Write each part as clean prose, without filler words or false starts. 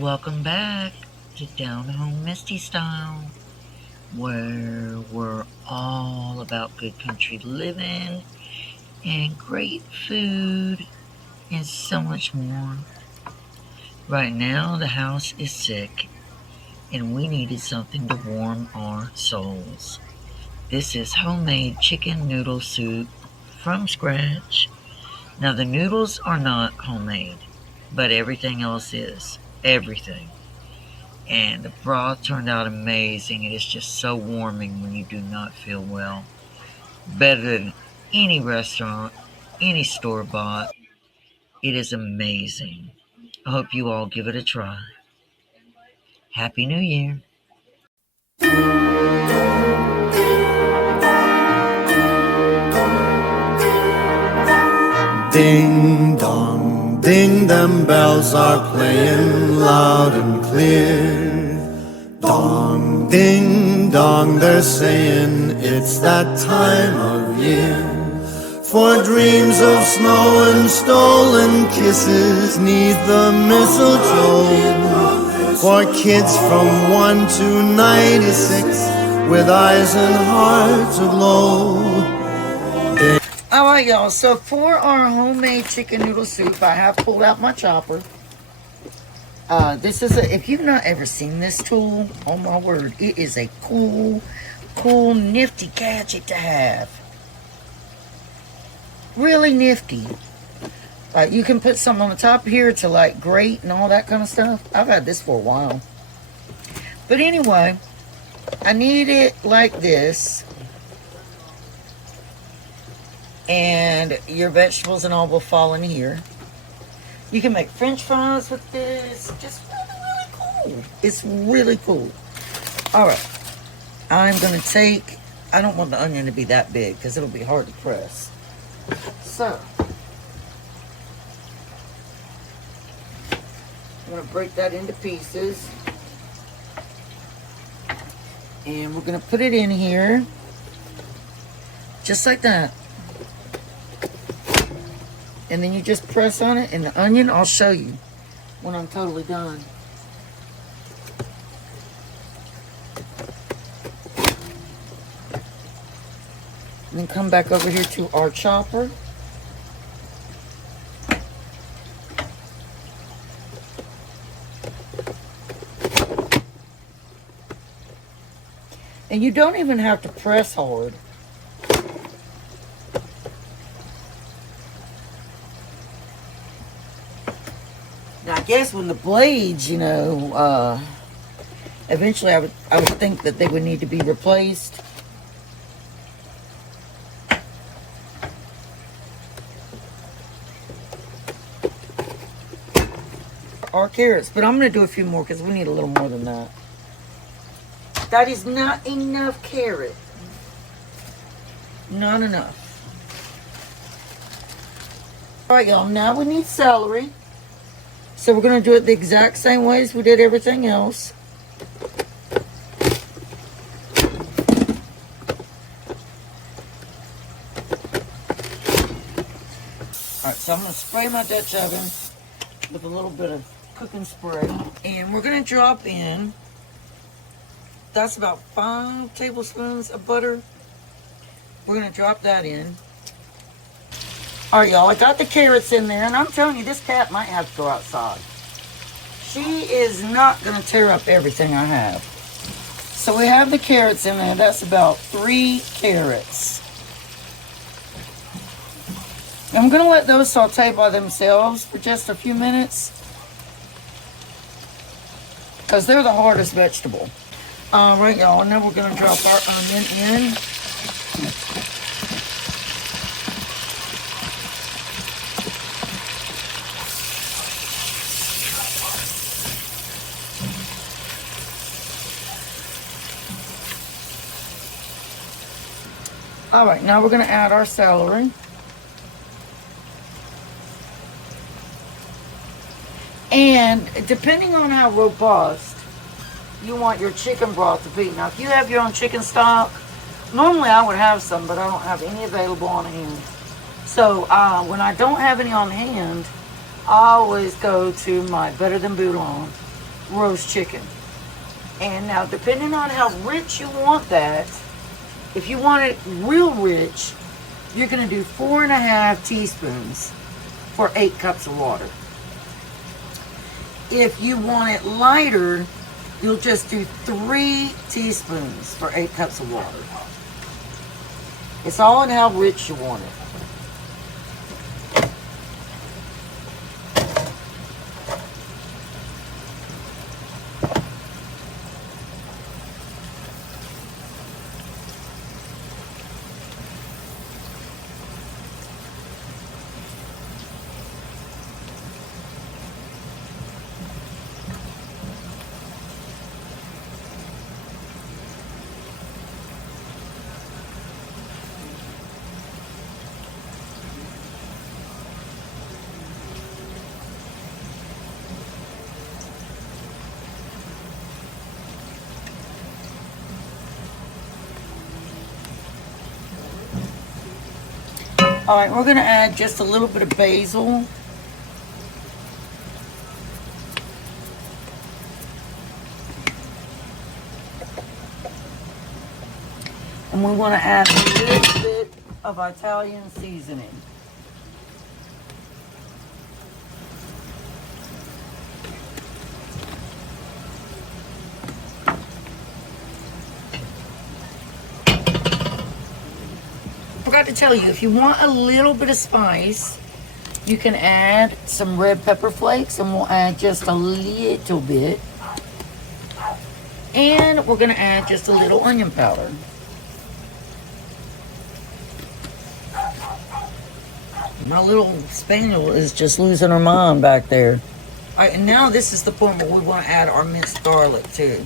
Welcome back to Downhomemistystyle, where we're all about good country living and great food and so much more. Right now, the house is sick and we needed something to warm our souls. This is homemade chicken noodle soup from scratch. Now, the noodles are not homemade, but everything else is. Everything. And the broth turned out amazing. It is just so warming when you do not feel well. Better than any restaurant, any store bought. It is amazing. I hope you all give it a try. Happy New Year. Ding dong, ding, them bells are playing loud and clear. Dong, ding dong, they're saying it's that time of year. For dreams of snow and stolen kisses neath the mistletoe. For kids from 1 to 96 with eyes and hearts aglow. Alright, y'all, so for our homemade chicken noodle soup, I have pulled out my chopper. This is if you've not ever seen this tool, oh my word, it is a cool, nifty gadget to have. Really nifty. You can put something on the top here to like grate and all that kind of stuff. I've had this for a while. But anyway, I need it like this. And your vegetables and all will fall in here. You can make french fries with this. Just really cool. It's really cool. Alright. I'm going to take... I don't want the onion to be that big because it'll be hard to press. So. I'm going to break that into pieces. And we're going to put it in here. Just like that. And then you just press on it, and the onion, I'll show you when I'm totally done. And then come back over here to our chopper. And you don't even have to press hard. I guess when the blades, you know, eventually I would think that they would need to be replaced. Our carrots, but I'm going to do a few more because we need a little more than that. That is not enough carrot. Not enough. All right, y'all, now we need celery. So we're going to do it the exact same way as we did everything else. Alright, so I'm going to spray my Dutch oven with a little bit of cooking spray. And we're going to drop in, that's about 5 tablespoons of butter. We're going to drop that in. Alright, y'all, I got the carrots in there, and I'm telling you, this cat might have to go outside. She is not going to tear up everything I have. So we have the carrots in there. That's about 3 carrots. I'm going to let those saute by themselves for just a few minutes, because they're the hardest vegetable. Alright, y'all, now we're going to drop our onion in. Alright, now we're going to add our celery. And depending on how robust you want your chicken broth to be. Now, if you have your own chicken stock, normally I would have some, but I don't have any available on hand. So, when I don't have any on hand, I always go to my Better Than Bouillon. roast chicken. And now, depending on how rich you want that, if you want it real rich, you're going to do 4.5 teaspoons for 8 cups of water. If you want it lighter, you'll just do 3 teaspoons for 8 cups of water. It's all in how rich you want it. All right, we're going to add just a little bit of basil. And we want to add a little bit of Italian seasoning. Forgot to tell you, if you want a little bit of spice, you can add some red pepper flakes, and we'll add just a little bit. And we're going to add just a little onion powder. My little spaniel is just losing her mind back there. All right, and now this is the point where we want to add our minced garlic too.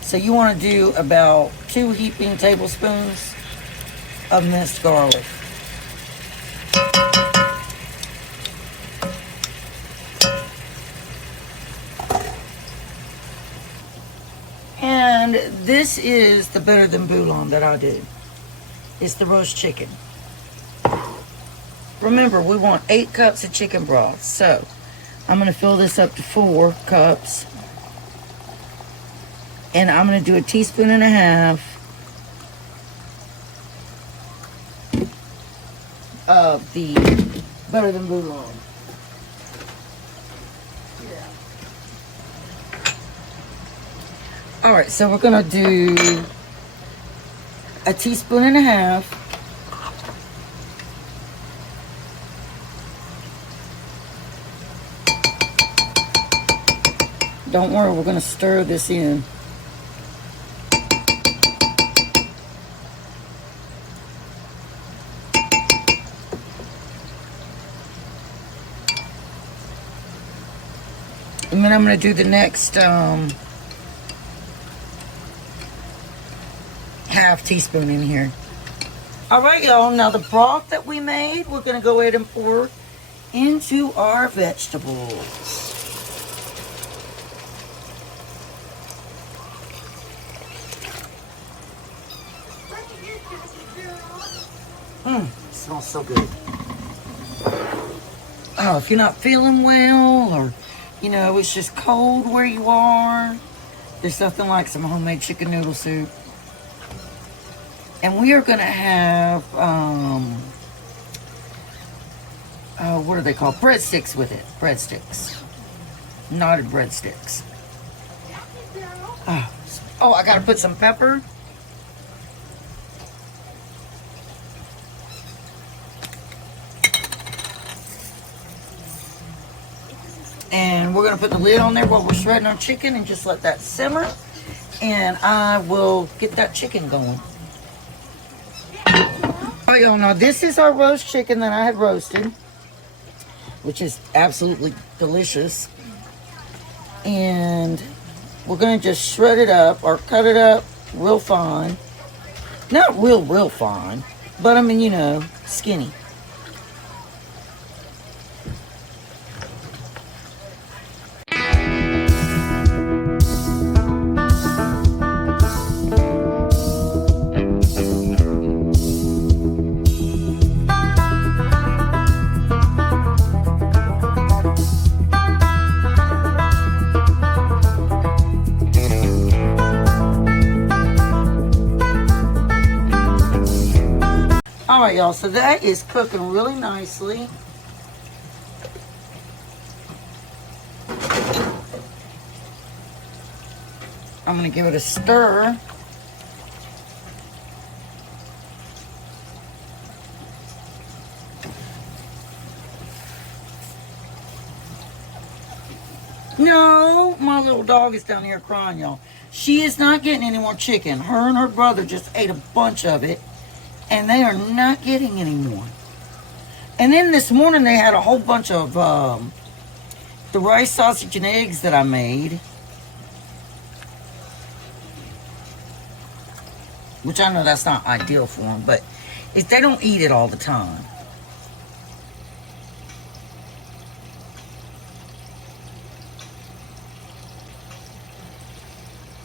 So you want to do about 2 heaping tablespoons of minced garlic. And this is the better than bouillon that I do. It's the roast chicken. Remember, we want 8 cups of chicken broth. So I'm going to fill this up to 4 cups. And I'm going to do 1.5 teaspoons of the better than bouillon. Yeah. All right, so we're going to do 1.5 teaspoons. Don't worry, we're going to stir this in. And then I'm going to do the next half teaspoon in here. All right, y'all. Now the broth that we made, we're going to go ahead and pour into our vegetables. Smells so good. Oh, if you're not feeling well, or you know, it's just cold where you are, there's nothing like some homemade chicken noodle soup. And we are going to have, what are they called? Breadsticks with it. Breadsticks. Knotted breadsticks. Oh, I got to put some pepper. And we're going to put the lid on there while we're shredding our chicken and just let that simmer. And I will get that chicken going. All right, y'all, now this is our roast chicken that I had roasted, which is absolutely delicious. And we're going to just shred it up or cut it up real fine. Not real fine, but I mean, you know, skinny. right, y'all, so that is cooking really nicely. I'm going to give it a stir. No, my little dog is down here crying, y'all. She is not getting any more chicken. Her and her brother just ate a bunch of it, and they are not getting any more. And then this morning they had a whole bunch of the rice sausage and eggs that I made, which I know that's not ideal for them, but they don't eat it all the time.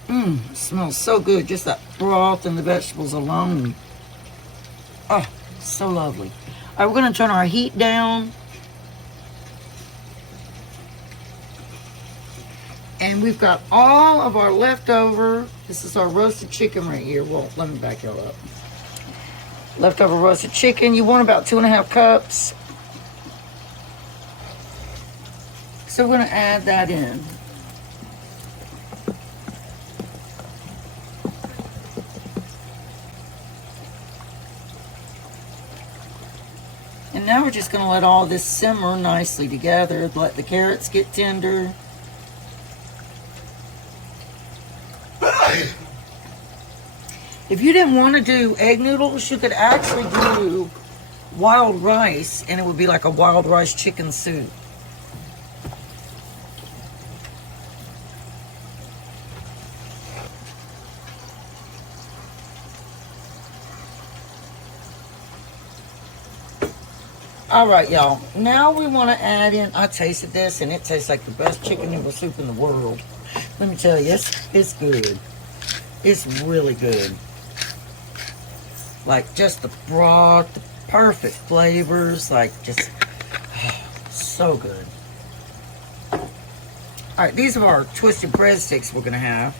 It smells so good, just that broth and the vegetables alone. Oh, so lovely. All right, we're going to turn our heat down. And we've got all of our leftover, this is our roasted chicken right here. Well, let me back y'all up. Leftover roasted chicken, you want about 2.5 cups. So we're going to add that in. And now we're just going to let all this simmer nicely together. Let the carrots get tender. If you didn't want to do egg noodles, you could actually do wild rice, and it would be like a wild rice chicken soup. All right, y'all. Now we want to add in, I tasted this, and it tastes like the best chicken noodle soup in the world. Let me tell you, it's good. It's really good. Like, just the broth, the perfect flavors, like, just so good. All right, these are our twisted breadsticks we're going to have.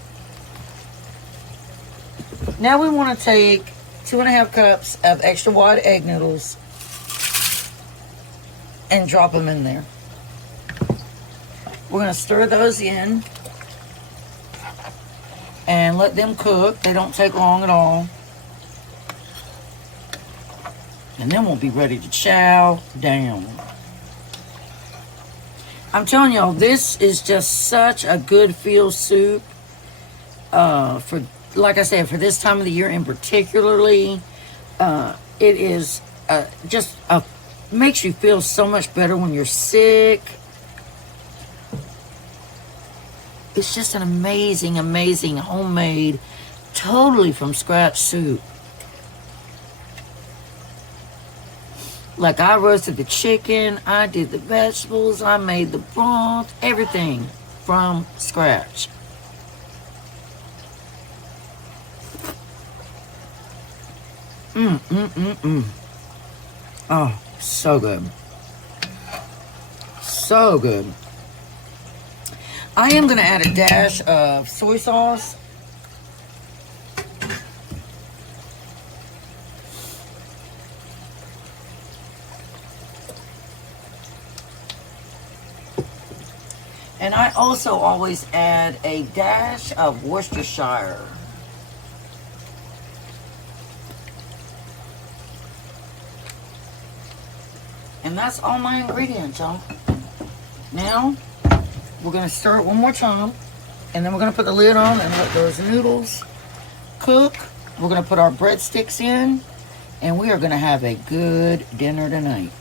Now we want to take 2.5 cups of extra wide egg noodles and drop them in there. We're going to stir those in and let them cook. They don't take long at all. And then we'll be ready to chow down. I'm telling y'all, this is just such a good feel soup. For, like I said, for this time of the year in particularly, it is just makes you feel so much better when you're sick. It's just an amazing, amazing homemade, totally from scratch soup. Like, I roasted the chicken, I did the vegetables, I made the broth, everything from scratch. Oh, so good. So good. I am going to add a dash of soy sauce. And I also always add a dash of Worcestershire. And that's all my ingredients, y'all. Now, we're going to stir it one more time. And then we're going to put the lid on and let those noodles cook. We're going to put our breadsticks in. And we are going to have a good dinner tonight.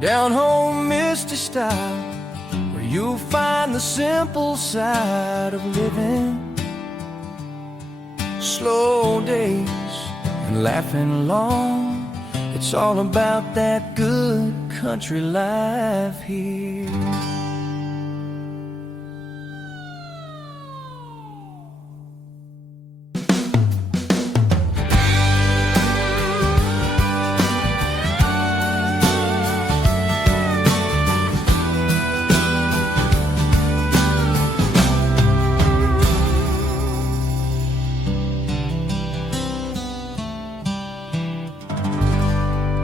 Downhomemistystyle, where you'll find the simple side of living. Slow days and laughing along. It's all about that good country life here.